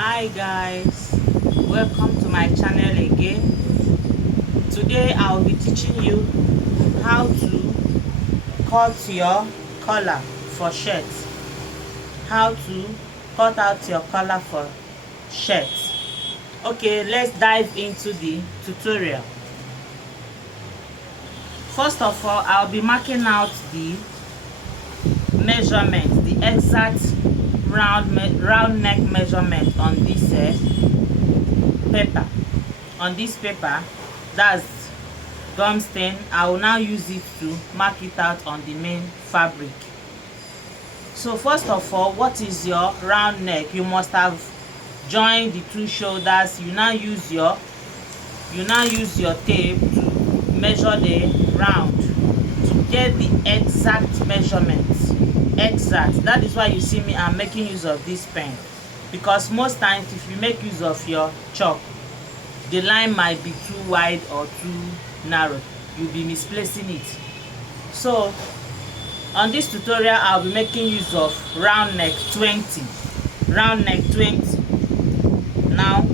Hi guys, welcome to my channel again. Today I'll be teaching you how to cut your collar for shirt. How to cut out your collar for shirt. Okay, let's dive into the tutorial. First of all, I'll be marking out the measurement, the exact round neck measurement on this paper. On this paper, that's gum stain. I will now use it to mark it out on the main fabric. So first of all, what is your round neck? You must have joined the two shoulders. You now use your tape to measure the round to get the exact measurements. Exact. That is why you see me, I'm making use of this pen, because most times if you make use of your chalk, the line might be too wide or too narrow. You'll be misplacing it. So on this tutorial, I'll be making use of round neck 20. Round neck 20. Now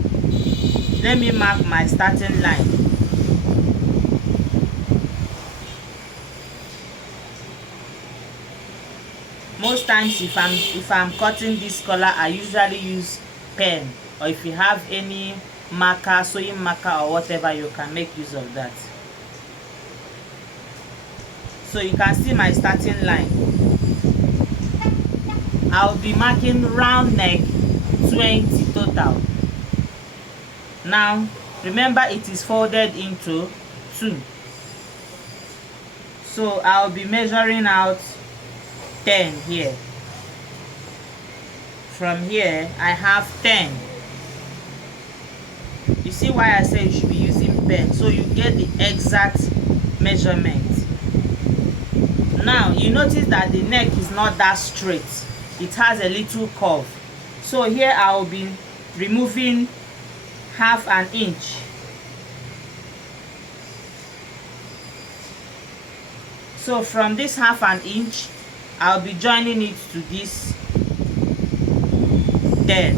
let me mark my starting line. Most times if I'm cutting this collar, I usually use pen, or if you have any marker, sewing marker or whatever, you can make use of that. So you can see my starting line. I'll be marking round neck 20 total. Now remember, it is folded into 2, so I'll be measuring out 10 here. From here I have 10. You see why I say you should be using pen, so you get the exact measurement. Now you notice that the neck is not that straight, it has a little curve. So here I will be removing half an inch. So from this half an inch, I'll be joining it to this 10.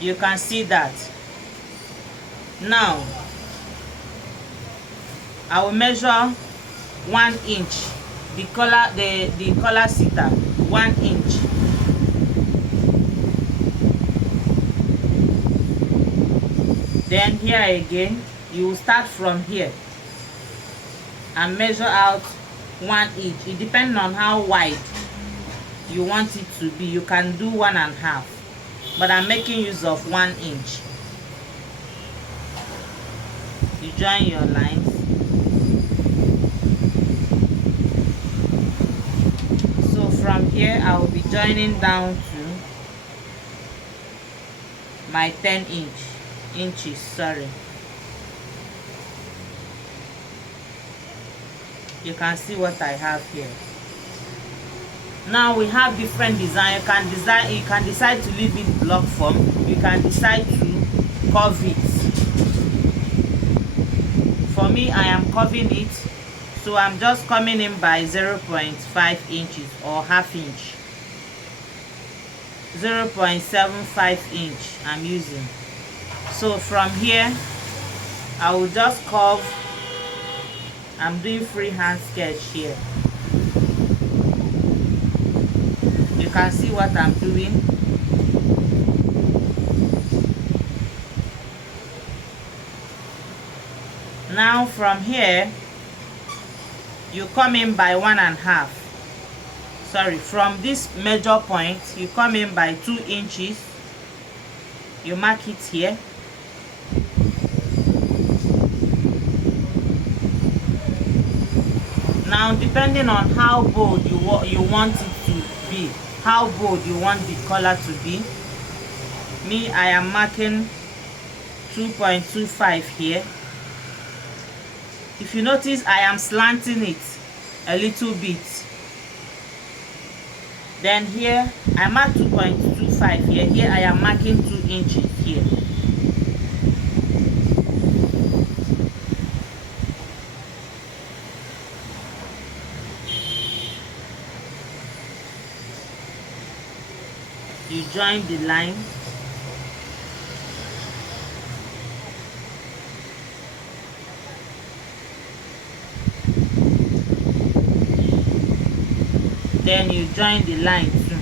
You can see that. Now I will measure 1 inch, the collar seater, 1 inch. Then here again, you will start from here and measure out 1 inch. It depends on how wide you want it to be. You can do 1.5, but I'm making use of 1 inch. You join your lines. So from here, I will be joining down to my 10 inches, sorry. You can see what I have here. Now we have different design. You can decide to leave it block form. You can decide to curve it. For me, I am curving it, so I'm just coming in by 0.5 inches or half inch. 0.75 inch I'm using. So from here, I will just curve. I'm doing freehand sketch here. You can see what I'm doing. Now from here, you come in by 1.5. Sorry, from this measure point, you come in by 2 inches. You mark it here. Now depending on how bold you want it to be, how bold you want the collar to be, me, I am marking 2.25 here. If you notice, I am slanting it a little bit. Then here I mark 2.25 here. Here I am marking 2 inches here. join the line. Then you join the line too.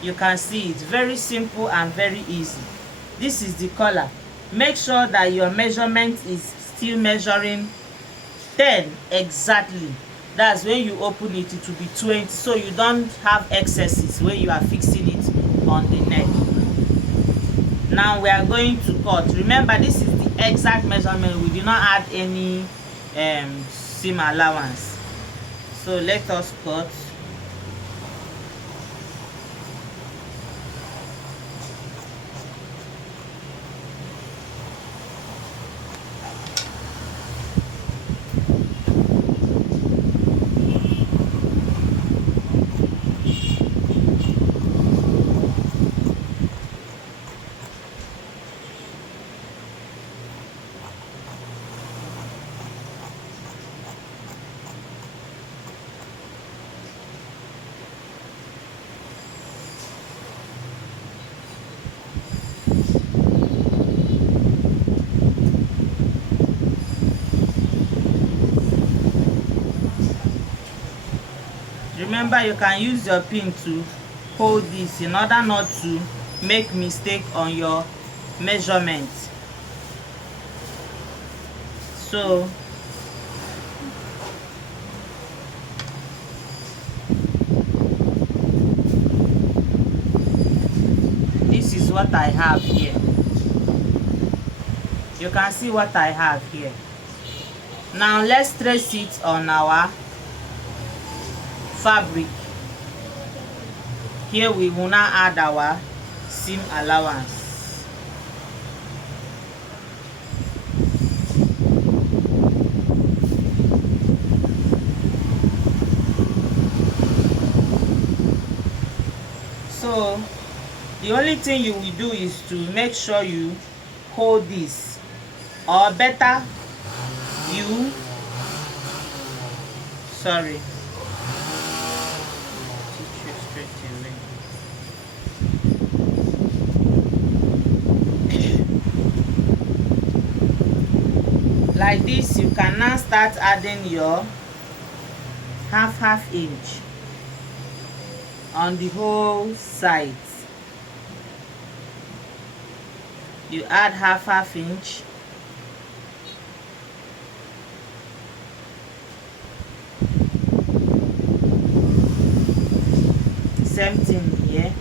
You can see it's very simple and very easy. This is the collar. Make sure that your measurement is still measuring 10 exactly. That's when you open it, it will be 20, so you don't have excesses when you are fixing it on the neck. Now we are going to cut. Remember, this is the exact measurement. We did not add any seam allowance. So let us cut. Remember, you can use your pin to hold this in order not to make mistake on your measurement. So this is what I have here. You can see what I have here. Now let's trace it on our fabric. Here we will now add our seam allowance. So the only thing you will do is to make sure you hold this, or better you like this. You can now start adding your half inch on the whole side. You add half inch. Same thing here.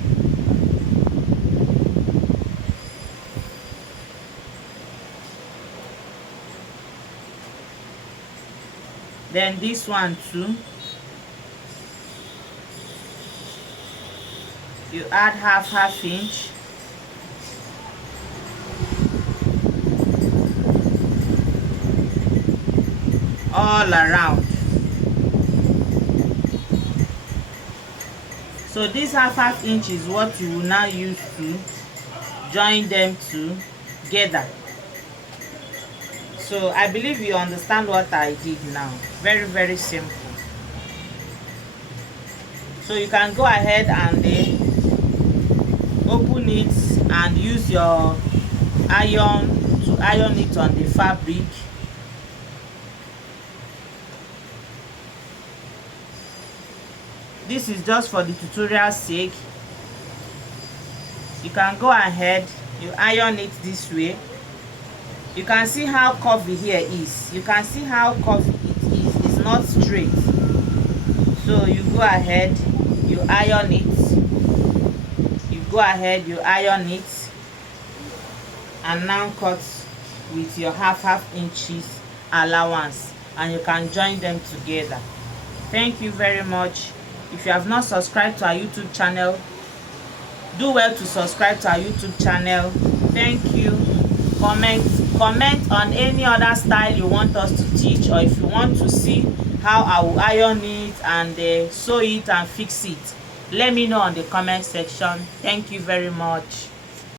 Then this one too. You add half inch. All around. So this half inch is what you will now use to join them together. So I believe you understand what I did now. Very, very simple. So you can go ahead and open it and use your iron to iron it on the fabric. This is just for the tutorial's sake. You can go ahead, you iron it this way. You can see how curvy here is. You can see how curvy it is. It's not straight. So you go ahead, you iron it. You go ahead, you iron it, and now cut with your half inches allowance, and you can join them together. Thank you very much. If you have not subscribed to our YouTube channel, do well to subscribe to our YouTube channel. Thank you. Comment on any other style you want us to teach, or if you want to see how I will iron it and sew it and fix it, let me know on the comment section. Thank you very much.